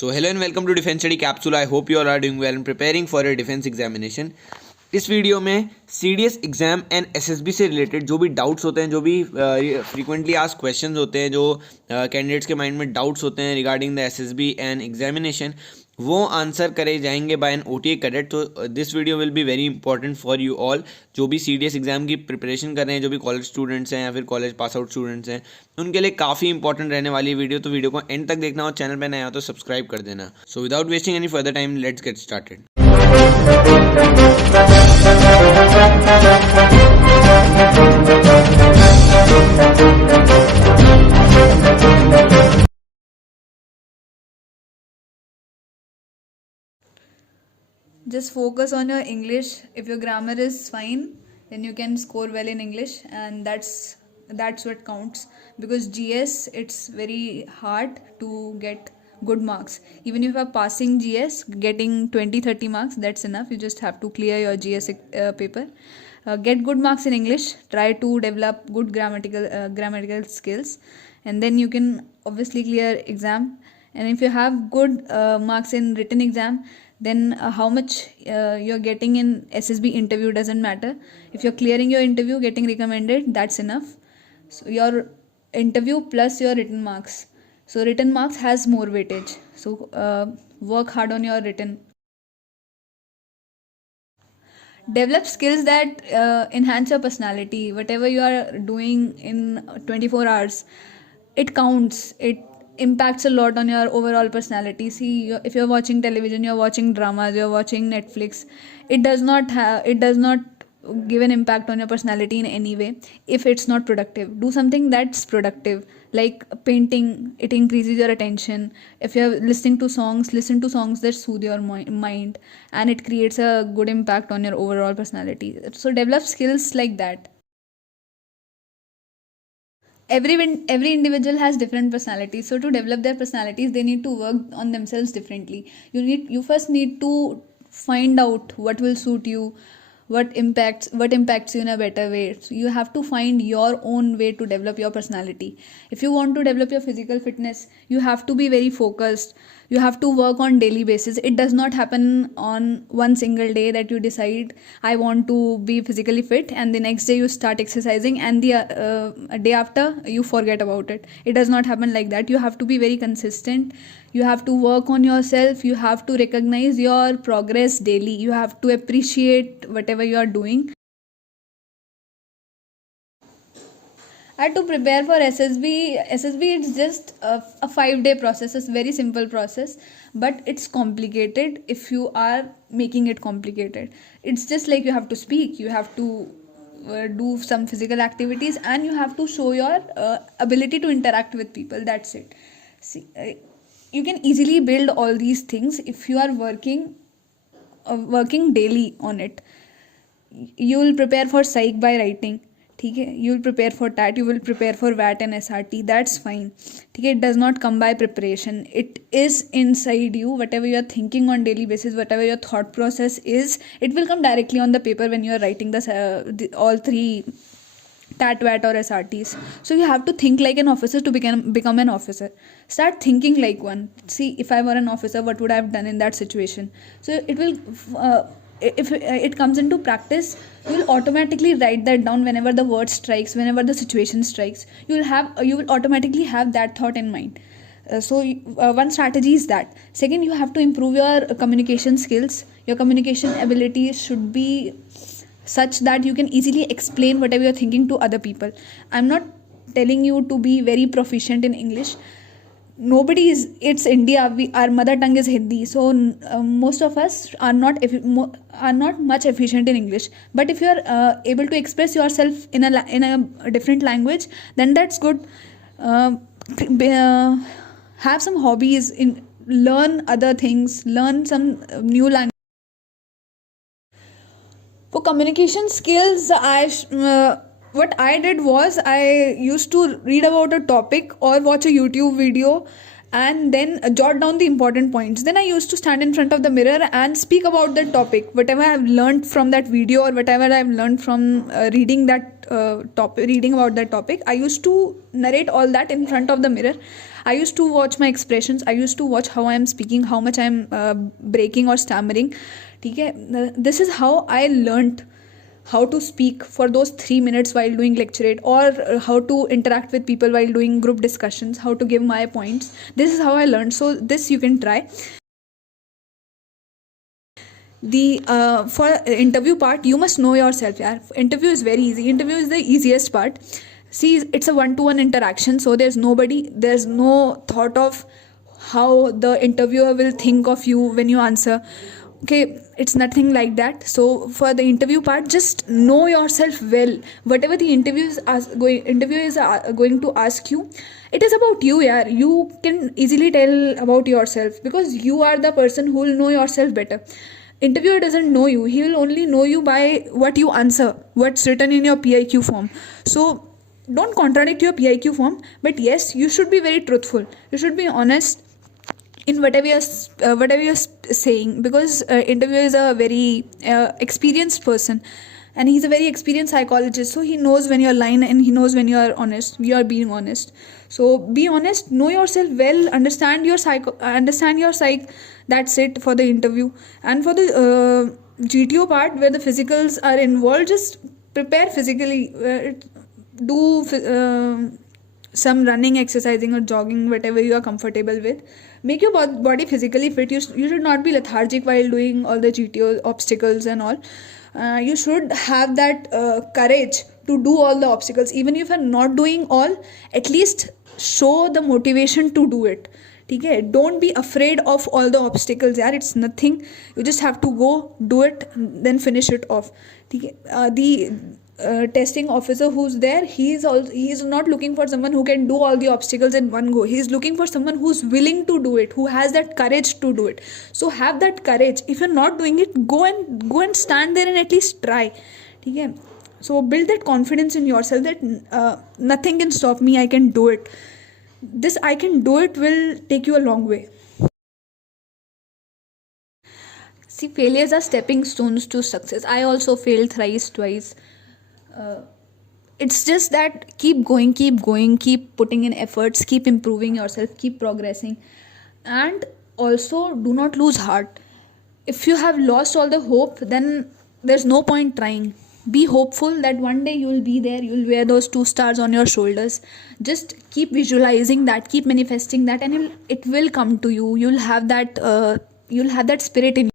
So hello and welcome to Defense Study Capsule. I hope you all are doing well and preparing for a defense examination. इस video में CDS exam and SSB से related जो भी doubts होते हैं, जो भी frequently ask questions होते हैं, जो कैंडिडेट्स के माइंड में डाउट्स होते हैं regarding the SSB and examination, वो आंसर करे जाएंगे बाय एन ओटीए कैडेट. तो this video will be very important for you all. जो भी सीडीएस एग्जाम की प्रिपरेशन कर रहे हैं, जो भी कॉलेज स्टूडेंट्स हैं या फिर कॉलेज पास आउट स्टूडेंट्स हैं, उनके लिए काफ़ी इंपॉर्टेंट रहने वाली वीडियो. तो वीडियो को एंड तक देखना और चैनल पर नया हो तो सब्सक्राइब कर देना. So without wasting any further time, let's get started. Just focus on your English. If your grammar is fine, then you can score well in English, and that's what counts. Because GS, it's very hard to get good marks. Even if you are passing GS, getting 20-30 marks, that's enough. You just have to clear your GS paper. Get good marks in English. Try to develop good grammatical skills, and then you can obviously clear exam. And if you have good marks in written exam, then how much you're getting in SSB interview doesn't matter. If you're clearing your interview, getting recommended, that's enough. So your interview plus your written marks. So written marks has more weightage. So work hard on your written. Develop skills that enhance your personality. Whatever you are doing in 24 hours, it counts. It impacts a lot on your overall personality. See, if you're watching television, you're watching dramas, you're watching Netflix, it does not give an impact on your personality in any way if it's not productive. Do something that's productive, like painting. It increases your attention. If you're listening to songs, listen to songs that soothe your mind, and it creates a good impact on your overall personality. So develop skills like that. Every individual has different personalities, so to develop their personalities, they need to work on themselves differently. You first need to find out what will suit you, what impacts you in a better way. So you have to find your own way to develop your personality. If you want to develop your physical fitness, you have to be very focused. You have to work on daily basis. It does not happen on one single day that you decide I want to be physically fit, and the next day you start exercising, and the day after you forget about it. It does not happen like that. You have to be very consistent. You have to work on yourself. You have to recognize your progress daily. You have to appreciate whatever you are doing. To prepare for SSB, it's just a 5-day process. It's a very simple process, but it's complicated if you are making it complicated. It's just like you have to speak, you have to do some physical activities, and you have to show your ability to interact with people. That's it. See, you can easily build all these things if you are working daily on it. You will prepare for psych by writing. You will prepare for TAT, you will prepare for VAT and SRT. That's fine. It does not come by preparation. It is inside you. Whatever you are thinking on daily basis, whatever your thought process is, it will come directly on the paper when you are writing all three TAT, VAT or SRTs. So you have to think like an officer to become an officer. Start thinking like one. See, if I were an officer, what would I have done in that situation? So it will... if it comes into practice, you will automatically write that down whenever the word strikes, whenever the situation strikes. You will automatically have that thought in mind. So one strategy is that. Second, you have to improve your communication skills. Your communication ability should be such that you can easily explain whatever you're thinking to other people. I'm not telling you to be very proficient in English. It's India. Our mother tongue is Hindi, so most of us are not much efficient in English. But if you are able to express yourself in a different language, then that's good. Have some hobbies, learn other things, learn some new language. For communication skills, what I did was I used to read about a topic or watch a YouTube video and then jot down the important points. Then I used to stand in front of the mirror and speak about that topic. Whatever I've learned from that video or whatever I've learned from reading about that topic, I used to narrate all that in front of the mirror. I used to watch my expressions, I used to watch how I am speaking, how much I am breaking or stammering. Okay, this is how I learned how to speak for those 3 minutes while doing lecturate, or how to interact with people while doing group discussions, how to give my points. This is how I learned, so this you can try. The for interview part, you must know yourself. Yeah, interview is very easy. Interview is the easiest part. See, it's a one-to-one interaction, so there's no thought of how the interviewer will think of you when you answer. Okay, it's nothing like that. So for the interview part, just know yourself well. Whatever the interviewer is going to ask you, it is about you. Yeah, you can easily tell about yourself because you are the person who will know yourself better. Interviewer doesn't know you, he will only know you by what you answer, what's written in your PIQ form. So don't contradict your PIQ form, but yes, you should be very truthful, you should be honest in whatever you're saying, because interviewer is a very experienced person, and he's a very experienced psychologist, so he knows when you're lying and he knows when you're honest, you are being honest. So be honest, know yourself well, understand your psych. That's it for the interview. And for the GTO part, where the physicals are involved, just prepare physically, some running, exercising or jogging, whatever you are comfortable with. Make your body physically fit. You should not be lethargic while doing all the GTO obstacles and all. You should have that courage to do all the obstacles. Even if you're not doing all, at least show the motivation to do it. Okay, don't be afraid of all the obstacles. Yeah, it's nothing. You just have to go do it, then finish it off. Okay, the testing officer who's there, he's not looking for someone who can do all the obstacles in one go. He's looking for someone who's willing to do it, who has that courage to do it. So have that courage. If you're not doing it, go and stand there and at least try. Okay, so build that confidence in yourself that nothing can stop me, I can do it. This I can do it will take you a long way. See, failures are stepping stones to success. I also failed thrice, twice. It's just that keep going, keep putting in efforts, keep improving yourself, keep progressing. And also do not lose heart. If you have lost all the hope, then there's no point trying. Be hopeful that one day you'll be there, you'll wear those 2 stars on your shoulders. Just keep visualizing that, keep manifesting that, and it will come to you. You'll have that spirit in